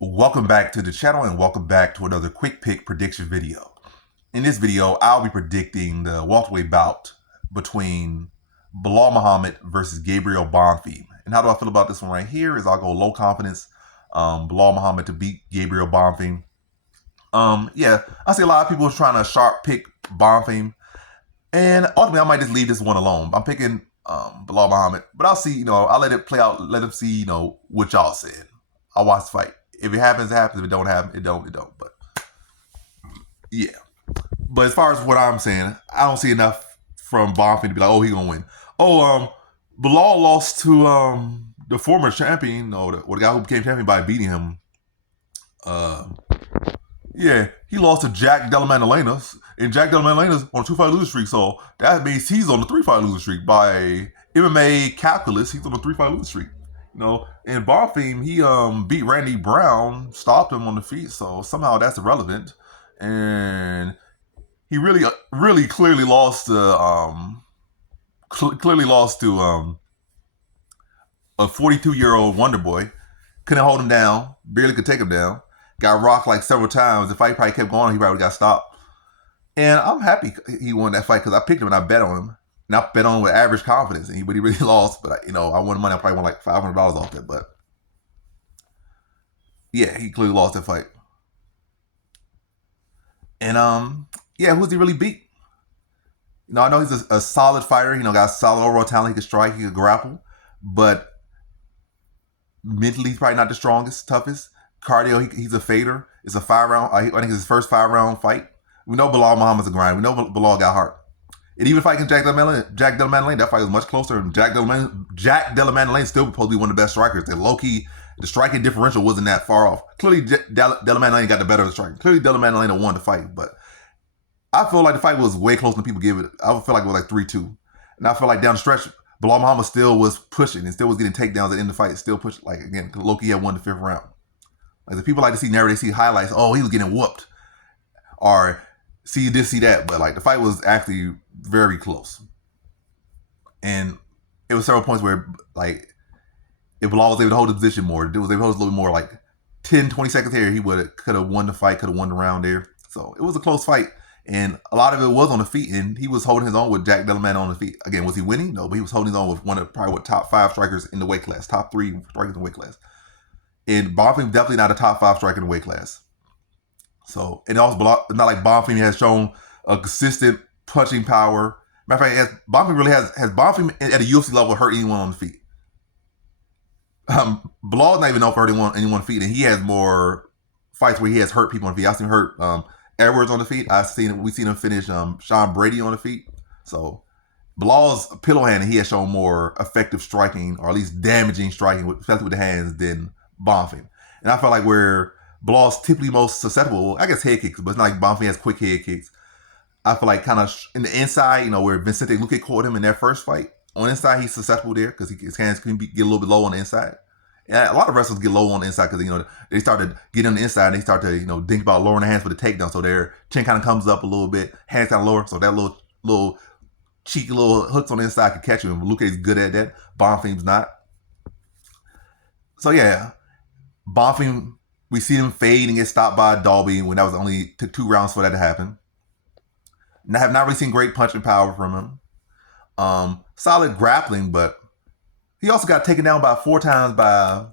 Welcome back to the channel and welcome back to another quick pick prediction video. In this video, I'll be predicting the welterweight bout between Belal Muhammad versus Gabriel Bonfim. And how do I feel about this one right here is I'll go low confidence, Belal Muhammad to beat Gabriel Bonfim. Yeah, I see a lot of people trying to sharp pick Bonfim. And ultimately, I might just leave this one alone. I'm picking Belal Muhammad, but I'll see, I'll let it play out, let him see, what y'all said. I'll watch the fight. If it happens, it happens. If it don't happen, it don't. But yeah. But as far as what I'm saying, I don't see enough from Bonfim to be like, oh, he gonna win. Belal lost to the former champion, or the guy who became champion by beating him. Yeah, he lost to Jack Della Maddalena's, and Jack Della Maddalena's on a 2-fight losing streak, so that means he's on a 3-fight losing streak. By MMA calculus, he's on a 3-fight losing streak. And Bonfim, he beat Randy Brown, stopped him on the feet, so somehow that's irrelevant. And he really clearly lost to a 42-year-old Wonder Boy. Couldn't hold him down, barely could take him down. Got rocked like several times. The fight probably kept going, he probably got stopped. And I'm happy he won that fight because I picked him and I bet on him. And I bet on him with average confidence, and but he really lost. But I won money. I probably won like $500 off it. But yeah, he clearly lost that fight. And yeah, who's he really beat? I know he's a solid fighter. Got solid overall talent. He can strike. He can grapple. But mentally, he's probably not the strongest, toughest. Cardio, he's a fader. It's a 5-round. I think it's his first 5-round fight. We know Belal Muhammad's a grind. We know Belal got heart. And even fighting Jack Della Maddalena, that fight was much closer. And Jack Della Maddalena still supposed to be one of the best strikers. The low-key, the striking differential wasn't that far off. Clearly, Della Maddalena got the better of the striking. Clearly, Della Maddalena won the fight. But I feel like the fight was way closer than people give it. I feel like it was like 3-2. And I feel like down the stretch, Belal Muhammad still was pushing and still was getting takedowns at the end of the fight. Still pushing. Like, again, Loki had won the 5th round. Like, the people like to see narrative, they see highlights. Oh, he was getting whooped. Or see this, see that. But like, the fight was actually very close. And it was several points where, like, if Belal was able to hold the position more, it was able to hold a little bit more, like 10, 20 seconds here, he could have won the fight, could have won the round there. So it was a close fight. And a lot of it was on the feet, and he was holding his own with Jack Della Maddalena on the feet. Again, was he winning? No, but he was holding his own with one of probably top 5 strikers in the weight class, top 3 strikers in the weight class. And Bonfim definitely not a top 5 striker in the weight class. So, and also not like Bonfim has shown a consistent punching power. Matter of fact, has Bonfim at a UFC level hurt anyone on the feet? Belal's not even known for hurting anyone on the feet, and he has more fights where he has hurt people on the feet. I've seen him hurt Edwards we've seen him finish Sean Brady on the feet. So Belal's a pillow hand, and he has shown more effective striking, or at least damaging striking, especially with the hands, than Bonfim. And I feel like where Belal's typically most susceptible, I guess head kicks, but it's not like Bonfim has quick head kicks. I feel like kind of in the inside, where Vicente Luque caught him in their first fight. On the inside, he's susceptible there because his hands can get a little bit low on the inside. And a lot of wrestlers get low on the inside because, they start to get on the inside and they start to, think about lowering their hands for the takedown. So their chin kind of comes up a little bit, hands kind of lower. So that little cheeky little hooks on the inside can catch you. And Luque's good at that. Bonfim's not. So yeah, Bonfim, we see him fade and get stopped by Dalby when that was only took 2 rounds for that to happen. And I have not really seen great punching power from him. Solid grappling, but he also got taken down by 4 times by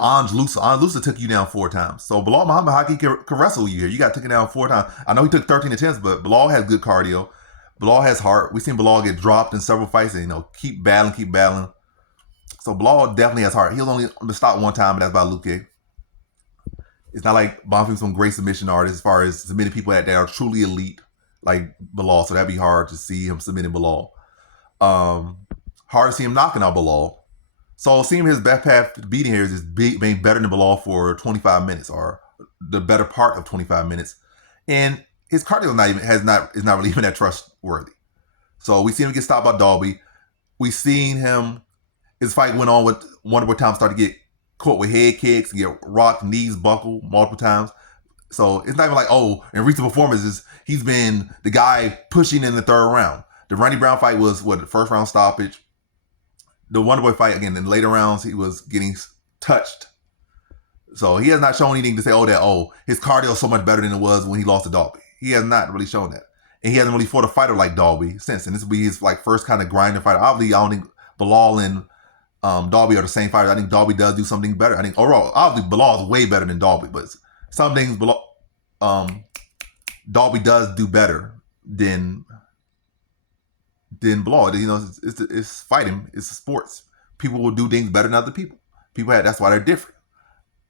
Ange Lusa. Ange Lusa took you down 4 times. So Belal Muhammad, how can wrestle you here? You got taken down 4 times. I know he took 13 attempts, but Belal has good cardio. Belal has heart. We've seen Belal get dropped in several fights and, keep battling. So Belal definitely has heart. He was only stopped 1 time, and that's by Luque. It's not like Bonfim's some great submission artist as far as submitting people that are truly elite, like Belal, so that'd be hard to see him submitting Belal. Hard to see him knocking out Belal. So seeing his best path to beating here is being better than Belal for 25 minutes, or the better part of 25 minutes. And his cardio is not really even that trustworthy. So we see him get stopped by Dalby. We seen him, his fight went on with Wonderboy Thomas started to get caught with head kicks, get rocked, knees buckle multiple times. So it's not even like, in recent performances, he's been the guy pushing in the 3rd round. The Randy Brown fight was, the 1st round stoppage. The Wonderboy fight, again, in the later rounds, he was getting touched. So he has not shown anything to say, his cardio is so much better than it was when he lost to Dalby. He has not really shown that. And he hasn't really fought a fighter like Dalby since. And this will be his like first kind of grinding fighter. Obviously, I don't think Belal and Dalby are the same fighters. I think Dalby does do something better. I think overall, obviously, Belal is way better than Dalby, but some things Dalby does do better than Belal. You know, it's fighting. It's sports. People will do things better than other people. That's why they're different.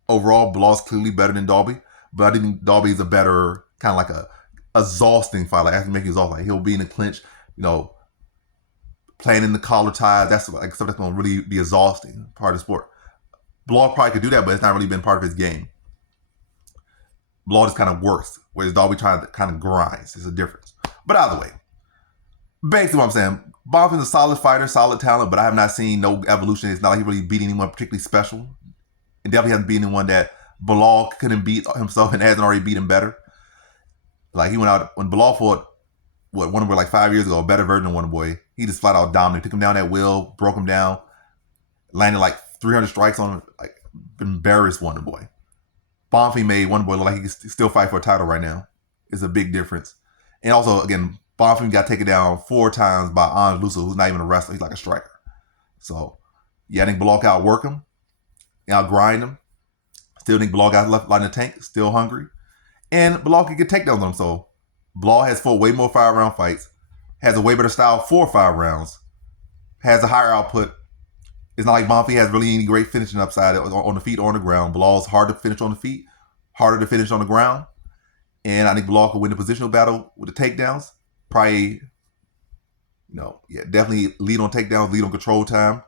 Overall, Belal's clearly better than Dalby, but I think Dalby is a better kind of like a exhausting fight. Like, I can make you exhausting. Like, he'll be in the clinch, you know, playing in the collar tie. That's like stuff that's going to really be exhausting part of the sport. Belal probably could do that, but it's not really been part of his game. Belal just kind of works, whereas Dalby trying to kind of grinds. It's a difference. But either way, basically what I'm saying, Bonfim's a solid fighter, solid talent, but I have not seen no evolution. It's not like he really beat anyone particularly special. And definitely hasn't beaten anyone that Belal couldn't beat himself and hasn't already beaten better. Like, he went out, when Belal fought, Wonderboy like 5 years ago, a better version of Wonderboy, he just flat out dominated. Took him down at will, broke him down, landed like 300 strikes on him, like embarrassed Wonderboy. Bonfim made Wonderboy look like he can still fight for a title right now. It's a big difference. And also, again, Bonfim got taken down 4 times by Ange Lusso, who's not even a wrestler. He's like a striker. So, yeah, I think Belal can outwork him, outgrind him. Still think Belal got left light in the tank, still hungry. And Belal can get takedowns on him. So, Belal has fought way more 5-round fights, has a way better style for 5 rounds, has a higher output. It's not like Bonfim has really any great finishing upside on the feet or on the ground. Belal's hard to finish on the feet, harder to finish on the ground. And I think Belal could win the positional battle with the takedowns. Probably, definitely lead on takedowns, lead on control time.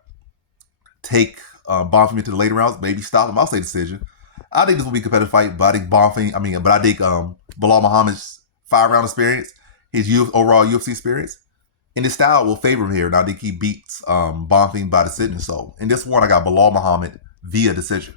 Take Bonfim into the later rounds, maybe stop him. I'll say decision. I think this will be a competitive fight, but I think Belal Muhammad's 5-round experience, his overall UFC experience, and his style will favor him here. And I think he beats Bonfim by decision. So in this one, I got Belal Muhammad via decision.